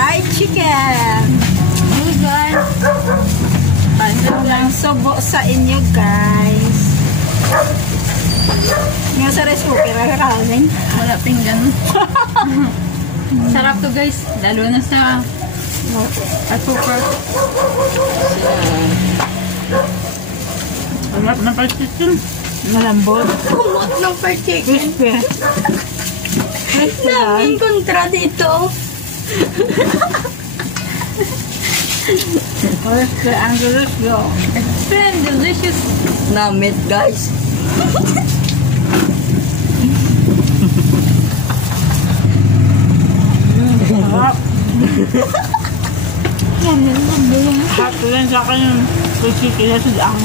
fried chicken. Oh guys. Ano lang subo sa inyo guys. Nga sa rice cooker, kakaling. Wala pinggan. Sarap to guys. Lalo na sa cooker. Sarap na fried chicken. Malambot. Kumot ng fried chicken. Crispy. Daming kontra dito. Crispy and delicious. Crispy and delicious. Namit guys. Harap. Harap ko lang sa akin yung chicken na sudang.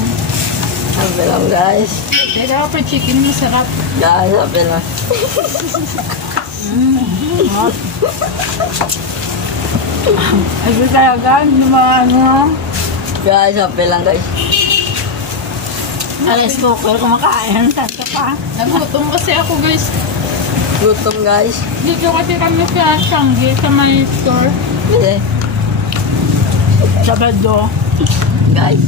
Sabi lang guys. Pero ako chicken masarap. Guys, sabi lang. Ay, talaga, yung mga ano. Guys, sabi lang guys. Rice cooker, kumakain. Tata pa. Nagutom kasi ako guys. Gutom guys. Dito kasi kami sa Changi, sa my store. Kasi, Sabado. guys.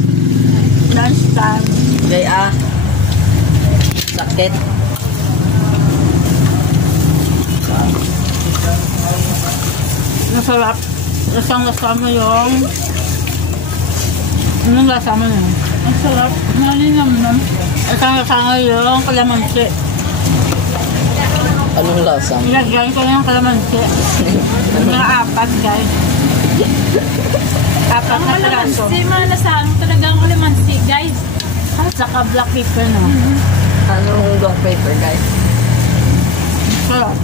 Lunchtime. Kaya, sakit. Masarap. Lasang-lasa mo yung... Anong lasa mo yun? Ang sarap. Naninam-nam. Lasang-lasa mo yung kalamansi. Anong lasa? Ilagyan ko yung kalamansi. Mga apat, guys. Apat Ang na piraso. kalamansi, malasahan mo talaga ang kalamansi guys. At saka black pepper, no? Anong black paper guys? Sarap.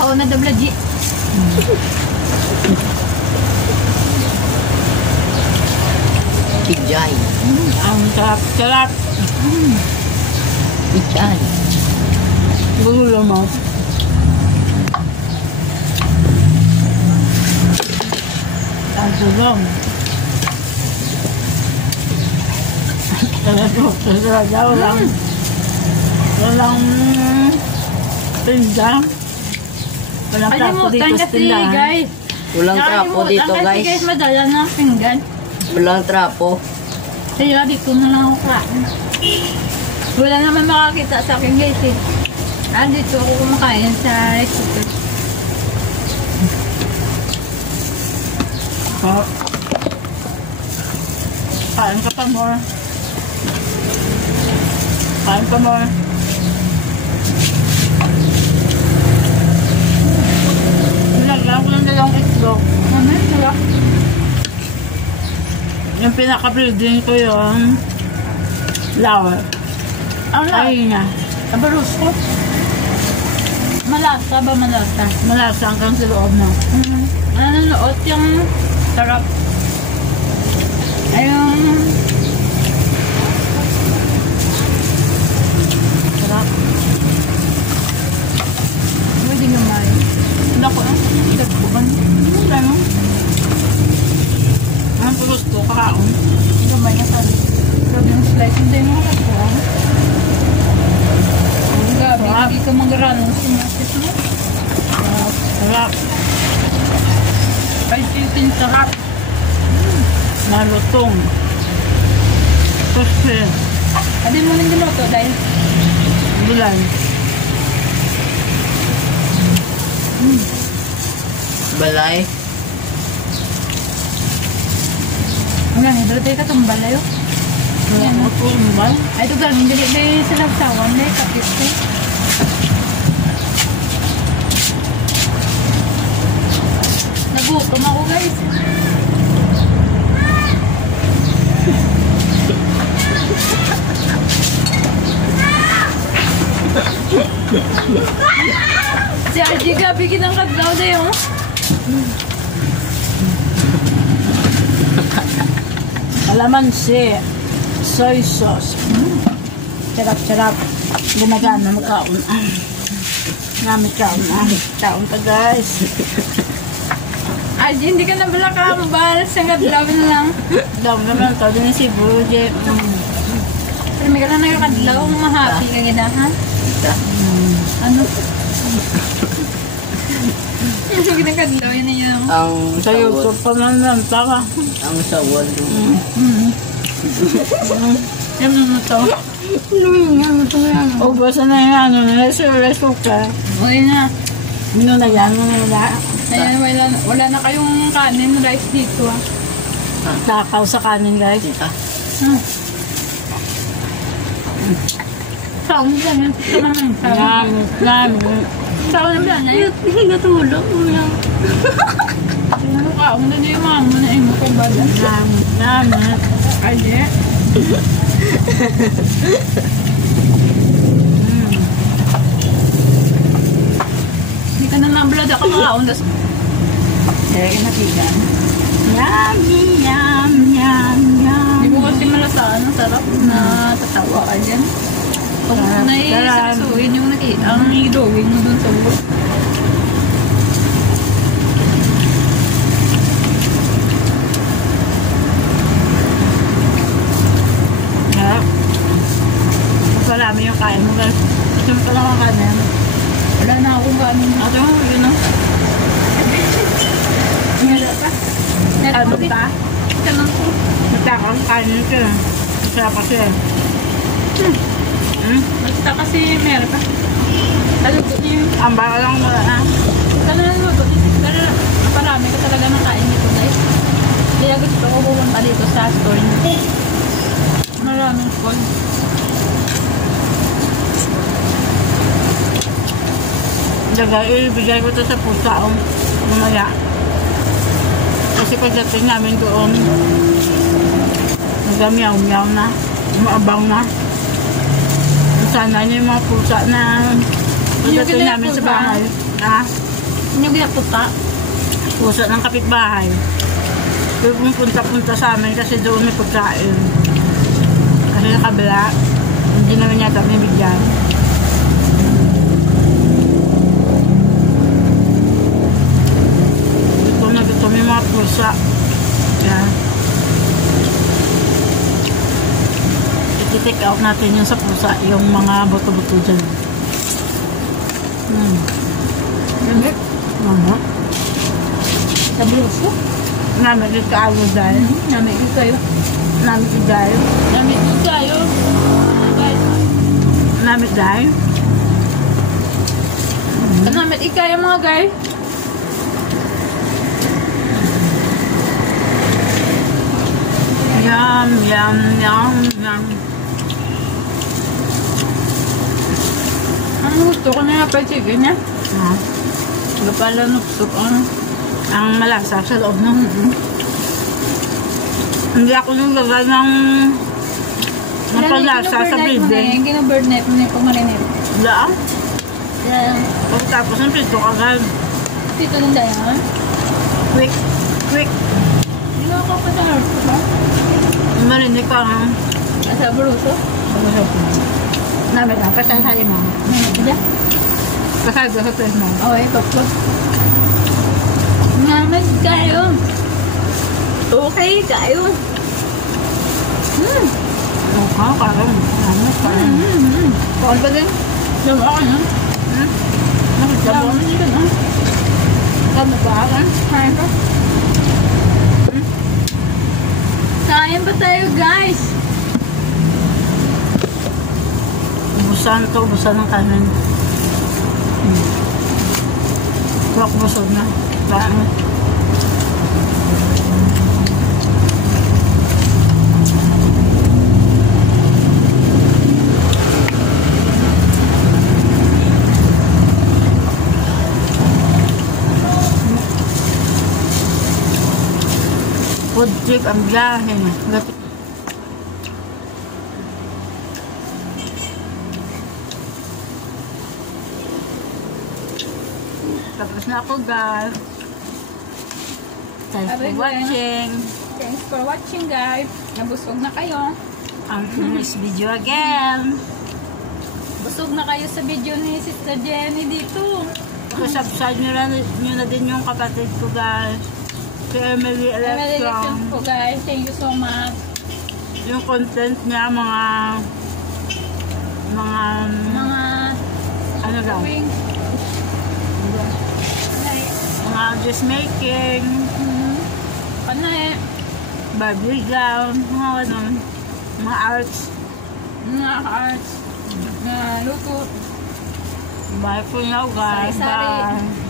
Oo na dabla G. Pijay. Ang sarap. Sarap. Pijay. Gulo mo. Ang tulong. Talaga, walang tinda. Walang trapo dito Kalimutan sa kasi tindahan. guys. Walang trapo dito Nakalimutan kasi guys. guys madala ng pinggan. Walang trapo. Kaya dito na lang ako kain. Wala naman makakita sa akin guys eh. Dito ako kumakain sa restaurant. Oh. Kain ka pa more. Kain pa more. Nilagyan ko ng dalawang itlog. Ano? Sarap. Yung pinaka-building ko yung flour. Ang Ay na. Abarus ko. Malasa ba malasa? Malasa hanggang sa loob na. Ano noot yung sarap. Ayun. Sarap. Pwede naman. Hindi ko lang. Hindi ko ba? Hindi lang. Ang pulos ko, kakaon. Hindi ba niya sabi? Sabi yung slice. Hindi mo nakakuha. Ang gabi. Hindi ka mag-ranong sinasis mo. Sarap. Ay, chicken sarap. Malutong. Crispy. Sabi mo nang ginuto dahil Gulay. Balay. wala na, dito tayo katumbal ayo. Yan ang tumbal. Ay, ito galing, dili na sa lagsawan na kapit ko. Nagutom ako guys. Si RG gabi kinangkadlaw na yun. Kalamansi. Soy sauce. Sarap-sarap. Ginagaan na magkaon. Namit kaon. Kaon ka guys. RG, hindi ka na bala kakabal. Sa kadlaw na lang. Daw naman ito. Doon si Buje. Pero may ka na nakakadlaw. Mahappy ka gina, ha? Ano? Ginagalaw yun na yun. Ang Sa YouTube pa man lang, tama. Ang sawad. Yan mo to. Ubos na yung ano, rice cooker. Okay na. Mino na yan, wala. Ayan, wala na kayong kanin rice dito ah. Takaw sa kanin, guys. Tita. Saan mo dyan yun? Saan naman? Yum. Saan naman dyan yun? Hindi natulog. Ano ka? Ano na yung mama na yung mga bada? Yum. Ay, di. Hindi ka na nablad ako makaon. Kaya kinatigan. Yummy, yum, yum, yum. Hindi ko kasi malasaan. Ang sarap na tatawa ka dyan. Pag naisasuin yung ang idowing mo dun sa ulo. Yep. Marami yung kain mo, guys. Gusto mo pala ang kanin. Wala na akong kanin. Ito, yun o. Meron pa. Ano pa? Ganun po. Nagkakang kanin ko. Masarap kasi. Basta kasi meron pa. Taluto niyo yung... Ang baka lang wala na. Kala na luto niyo. Pero marami ka talaga ng kain nito, guys. Kaya gusto ko pupunta dito sa store niyo. Maraming food. Ibigay ko ito sa pusa o mamaya. Kasi pagdating namin doon, nagamiyaw-miyaw na, umaabaw na. Sana niyo yung mga pusa na pagdating namin sa bahay. Ha? Yung ginaputa. Pusa ng kapitbahay. Pero pumunta-punta sa amin kasi doon may pagkain. Kasi sa kabila, hindi naman yata may bigyan. Gutom yung mga pusa. Yan. I-take out natin yung sa pusa, yung mga buto-buto dyan. Gamit. Ano? Sa bruso. Namit yung kaalo dahil. Namit yung kayo. Namit yung dahil. Namit yung kayo. Namit dahil. Namit ikaya mga guys. Yum, yum, yum, yum. Ang gusto ko na yung chicken niya. Hindi pala nupsok Ang malasa sa loob ng Hindi ako nung gagal ng palasa sa bibig. Gina-bird net mo na yung pamarinate. Wala. Yan. Pagkatapos ng pito agad. Dito lang dahil. Quick. Quick. Hindi na ako pa sa heart ko ba? Marinig ka nga. Sa bruso. Namit lang. Kasasali mo. Namit. Kasali ko sa place mo. Okay, pagpag. Namit kayo. Okay, kayo. Oo, parang. Namit pa. Kaon pa din. Diba ako na? Nakita Diba mo? ako nito na? Kamu ba? Kain pa. Kain pa tayo, guys. Ubusan to. Ubusan ng kanin. Tuwak busog na. Bakit? Food trip ang biyahe. Tapos na ako, guys. Thanks for watching. Thanks for watching, guys. Nabusog na kayo. Until next video again. Busog na kayo sa video ni Sister Jenny dito. Subscribe nyo na din yung kapatid ko, guys. Si Emily Electron Electron. po, guys. Thank you so much. Yung content niya, mga Mga ano daw? wing. Mga mga dress making, Panay. Barbie gown, mga ganun, mga arts. Mga arts. Na luto. Bahay po niya, guys. Sari-sari. Bye.